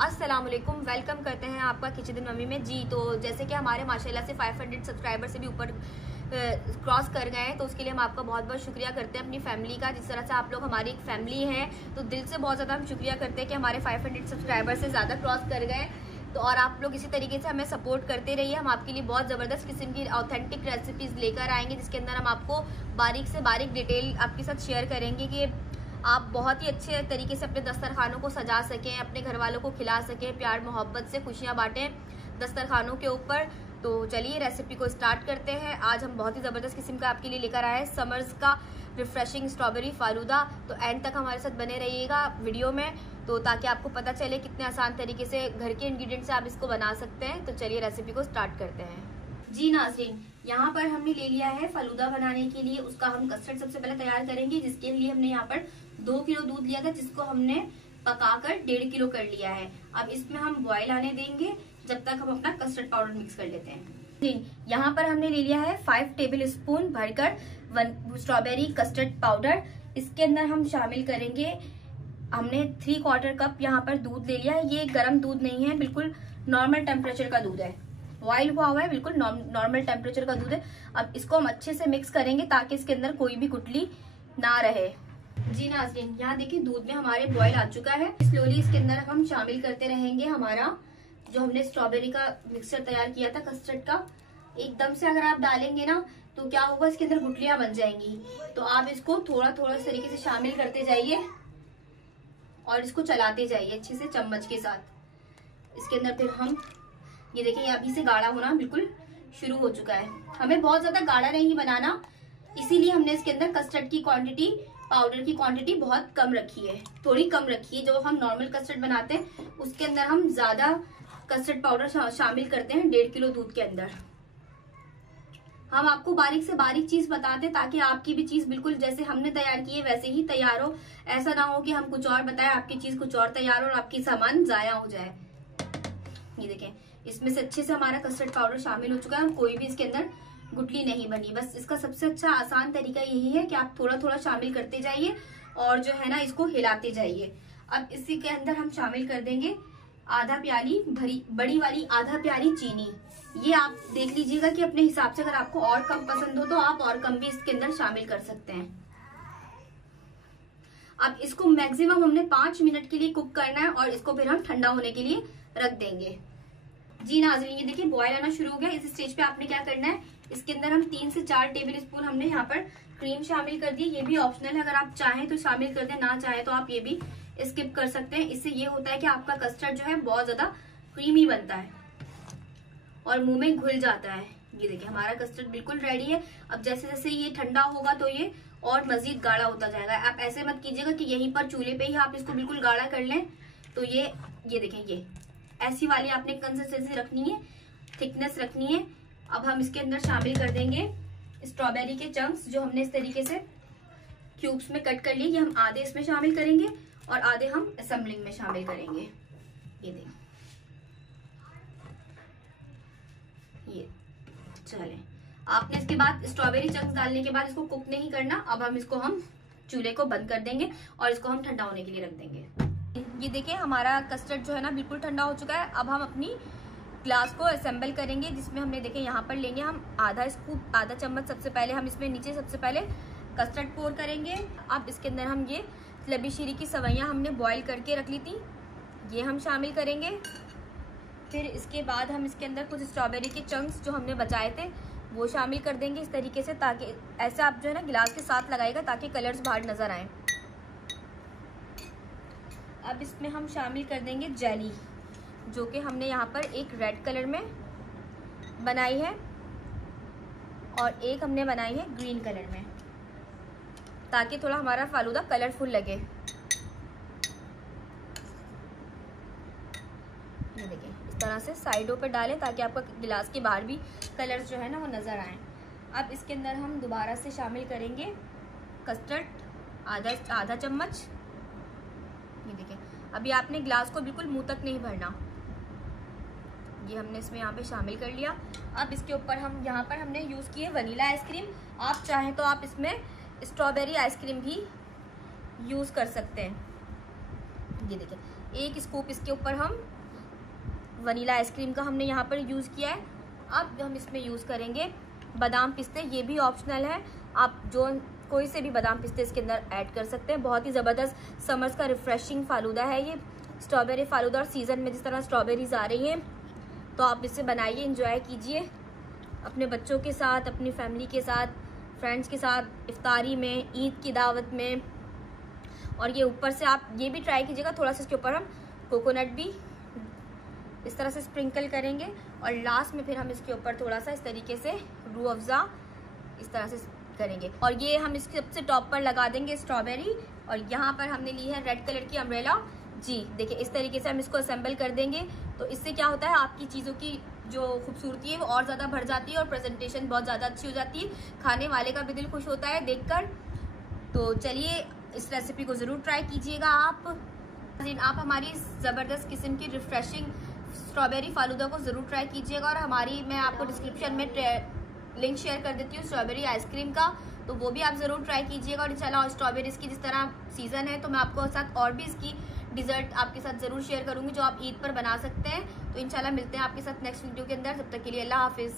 अस्सलाम वालेकुम, वेलकम करते हैं आपका किचन मम्मी में। जी तो जैसे कि हमारे माशाल्लाह से 500 सब्सक्राइबर से भी ऊपर क्रॉस कर गए हैं, तो उसके लिए हम आपका बहुत बहुत शुक्रिया करते हैं अपनी फैमिली का। जिस तरह से आप लोग हमारी एक फैमिली हैं, तो दिल से बहुत ज़्यादा हम शुक्रिया करते हैं कि हमारे 500 सब्सक्राइबर से ज़्यादा क्रॉस कर गए। तो और आप लोग इसी तरीके से हमें सपोर्ट करते रहिए। हम आपके लिए बहुत ज़बरदस्त किस्म की ऑथेंटिक रेसिपीज़ लेकर आएंगे, जिसके अंदर हम आपको बारीक से बारीक डिटेल आपके साथ शेयर करेंगे कि आप बहुत ही अच्छे तरीके से अपने दस्तरखानों को सजा सकें, अपने घर वालों को खिला सकें, प्यार मोहब्बत से खुशियां बांटें दस्तरखानों के ऊपर। तो चलिए रेसिपी को स्टार्ट करते हैं। आज हम बहुत ही ज़बरदस्त किस्म का आपके लिए लेकर आए हैं समर्स का रिफ्रेशिंग स्ट्रॉबेरी फालूदा। तो एंड तक हमारे साथ बने रहिएगा वीडियो में, तो ताकि आपको पता चले कितने आसान तरीके से घर के इंग्रेडिएंट से आप इसको बना सकते हैं। तो चलिए रेसिपी को स्टार्ट करते हैं। जी नाज़रीन, यहाँ पर हमने ले लिया है फालूदा बनाने के लिए। उसका हम कस्टर्ड सबसे पहले तैयार करेंगे, जिसके लिए हमने यहाँ पर 2 किलो दूध लिया था, जिसको हमने पकाकर 1.5 किलो कर लिया है। अब इसमें हम बॉयल आने देंगे जब तक हम अपना कस्टर्ड पाउडर मिक्स कर लेते हैं। यहाँ पर हमने ले लिया है 5 टेबल स्पून भरकर स्ट्रॉबेरी कस्टर्ड पाउडर। इसके अंदर हम शामिल करेंगे, हमने 3/4 कप यहाँ पर दूध ले लिया है। ये गर्म दूध नहीं है, बिल्कुल नॉर्मल टेम्परेचर का दूध है, बॉयल हुआ है, बिल्कुल नॉर्मल टेम्परेचर का दूध है। अब इसको हम अच्छे से मिक्स करेंगे ताकि इसके अंदर कोई भी गुठली ना रहे। जी नाज़रीन, यहाँ देखिए दूध में हमारे बॉयल आ चुका है। स्लोली इसके अंदर हम शामिल करते रहेंगे हमारा जो हमने स्ट्रॉबेरी का मिक्सचर तैयार किया था कस्टर्ड का। एकदम से अगर आप डालेंगे ना तो क्या होगा, इसके अंदर गुठलियां बन जाएंगी। तो आप इसको थोड़ा थोड़ा इस तरीके से शामिल करते जाइए और इसको चलाते जाइए अच्छे से चम्मच के साथ। इसके अंदर फिर हम ये देखिए अभी से गाढ़ा होना बिल्कुल शुरू हो चुका है। हमें बहुत ज्यादा गाढ़ा नहीं बनाना, इसीलिए हमने इसके अंदर कस्टर्ड की क्वांटिटी, पाउडर की क्वांटिटी बहुत कम रखी है, थोड़ी कम रखी है। जो हम नॉर्मल कस्टर्ड बनाते हैं उसके अंदर हम ज्यादा कस्टर्ड पाउडर शामिल करते हैं 1.5 किलो दूध के अंदर। हम आपको बारीक से बारीक चीज बताते हैं ताकि आपकी भी चीज बिल्कुल जैसे हमने तैयार की है वैसे ही तैयार हो। ऐसा ना हो कि हम कुछ और बताएं, आपकी चीज कुछ और तैयार हो और आपकी सामान जाया हो जाए। ये देखें, इसमें से अच्छे से हमारा कस्टर्ड पाउडर शामिल हो चुका है और कोई भी इसके अंदर गुठली नहीं बनी। बस इसका सबसे अच्छा आसान तरीका यही है कि आप थोड़ा थोड़ा शामिल करते जाइए और जो है ना इसको हिलाते जाइए। अब इसी के अंदर हम शामिल कर देंगे आधा प्याली बड़ी वाली आधा प्याली चीनी। ये आप देख लीजिएगा कि अपने हिसाब से अगर आपको और कम पसंद हो तो आप और कम भी इसके अंदर शामिल कर सकते हैं। अब इसको मैक्सिमम हमने 5 मिनट के लिए कुक करना है और इसको फिर हम ठंडा होने के लिए रख देंगे। जी नाज़रीन, ये देखिए बॉयल आना शुरू हो गया। इस स्टेज पे आपने क्या करना है, इसके अंदर हम 3 से 4 टेबल स्पून हमने यहाँ पर क्रीम शामिल कर दी। ये भी ऑप्शनल है, अगर आप चाहें तो शामिल कर दें, ना चाहें तो आप ये भी स्किप कर सकते हैं। इससे ये होता है कि आपका कस्टर्ड जो है बहुत ज्यादा क्रीमी बनता है और मुंह में घुल जाता है। ये देखिए हमारा कस्टर्ड बिल्कुल रेडी है। अब जैसे जैसे ये ठंडा होगा तो ये और मजीद गाढ़ा होता जाएगा। आप ऐसे मत कीजिएगा कि यहीं पर चूल्हे पे ही आप इसको बिल्कुल गाढ़ा कर लें। तो ये देखें, ये ऐसी वाली आपने कंसिस्टेंसी रखनी है, थिकनेस रखनी है। अब हम इसके अंदर शामिल कर देंगे स्ट्रॉबेरी के चंक्स जो हमने इस तरीके से क्यूब्स में कट कर लिए। ये हम आधे इसमें शामिल करेंगे और आधे हम असेंबलिंग में शामिल करेंगे। ये देखें, ये चले। आपने इसके बाद स्ट्रॉबेरी चंक्स डालने के बाद इसको कुक नहीं करना। अब हम इसको चूल्हे को बंद कर देंगे और इसको हम ठंडा होने के लिए रख देंगे। ये देखिए हमारा कस्टर्ड जो है ना बिल्कुल ठंडा हो चुका है। अब हम अपनी ग्लास को असेंबल करेंगे, जिसमें हमने देखे यहाँ पर लेंगे हम आधा चम्मच। सबसे पहले हम इसमें नीचे सबसे पहले कस्टर्ड पोर करेंगे। अब इसके अंदर हम ये लबी शीरी की सवैयाँ हमने बॉईल करके रख ली थी, ये हम शामिल करेंगे। फिर इसके बाद हम इसके अंदर कुछ स्ट्रॉबेरी के चंक्स जो हमने बचाए थे वो शामिल कर देंगे इस तरीके से, ताकि ऐसे आप जो है ना गिलास के साथ लगाएगा ताकि कलर्स बाहर नजर आए। अब इसमें हम शामिल कर देंगे जेली, जो कि हमने यहाँ पर एक रेड कलर में बनाई है और एक हमने बनाई है ग्रीन कलर में, ताकि थोड़ा हमारा फालूदा कलरफुल लगे। ये देखिए इस तरह से साइडों पर डालें ताकि आपका गिलास के बाहर भी कलर्स जो है ना वो नज़र आए। अब इसके अंदर हम दोबारा से शामिल करेंगे कस्टर्ड आधा चम्मच। ये देखिए अभी आपने ग्लास को बिल्कुल मुंह तक नहीं भरना। ये हमने इसमें यहाँ पे शामिल कर लिया। अब इसके ऊपर हम यहाँ पर हमने यूज़ की है वनीला आइसक्रीम। आप चाहें तो आप इसमें स्ट्रॉबेरी आइसक्रीम भी यूज़ कर सकते हैं। ये देखिए 1 स्कूप इसके ऊपर हम वनीला आइसक्रीम का हमने यहाँ पर यूज़ किया है। अब हम इसमें यूज़ करेंगे बादाम पिस्ते, ये भी ऑप्शनल है, आप जो कोई से भी बादाम पिस्ते इसके अंदर ऐड कर सकते हैं। बहुत ही ज़बरदस्त समर्स का रिफ्रेशिंग फालूदा है ये, स्ट्रॉबेरी फालूदा। और सीज़न में जिस तरह स्ट्रॉबेरीज आ रही हैं तो आप इसे बनाइए, इंजॉय कीजिए अपने बच्चों के साथ, अपनी फैमिली के साथ, फ्रेंड्स के साथ, इफ्तारी में, ईद की दावत में। और ये ऊपर से आप ये भी ट्राई कीजिएगा, थोड़ा सा इसके ऊपर हम कोकोनट भी इस तरह से स्प्रिंकल करेंगे। और लास्ट में फिर हम इसके ऊपर थोड़ा सा इस तरीके से रूह अफ़ज़ा इस तरह से करेंगे। और ये हम इसके सबसे टॉप पर लगा देंगे स्ट्रॉबेरी। और यहाँ पर हमने ली है रेड कलर की अम्ब्रेला जी। देखिए इस तरीके से हम इसको असेंबल कर देंगे। तो इससे क्या होता है, आपकी चीज़ों की जो खूबसूरती है वो और ज़्यादा बढ़ जाती है और प्रेजेंटेशन बहुत ज़्यादा अच्छी हो जाती है। खाने वाले का भी दिल खुश होता है देखकर। तो चलिए इस रेसिपी को ज़रूर ट्राई कीजिएगा आप हमारी ज़बरदस्त किस्म की रिफ्रेशिंग स्ट्रॉबेरी फालूदा को ज़रूर ट्राई कीजिएगा। और मैं आपको डिस्क्रिप्शन में लिंक शेयर कर देती हूँ स्ट्रॉबेरी आइसक्रीम का, तो वो भी आप ज़रूर ट्राई कीजिएगा। और इंशाल्लाह स्ट्रॉबेरीज की जिस तरह सीज़न है तो मैं आपको साथ और भी इसकी डिज़र्ट आपके साथ ज़रूर शेयर करूँगी जो आप ईद पर बना सकते हैं। तो इंशाल्लाह मिलते हैं आपके साथ नेक्स्ट वीडियो के अंदर। तब तक के लिए अल्लाह हाफिज़।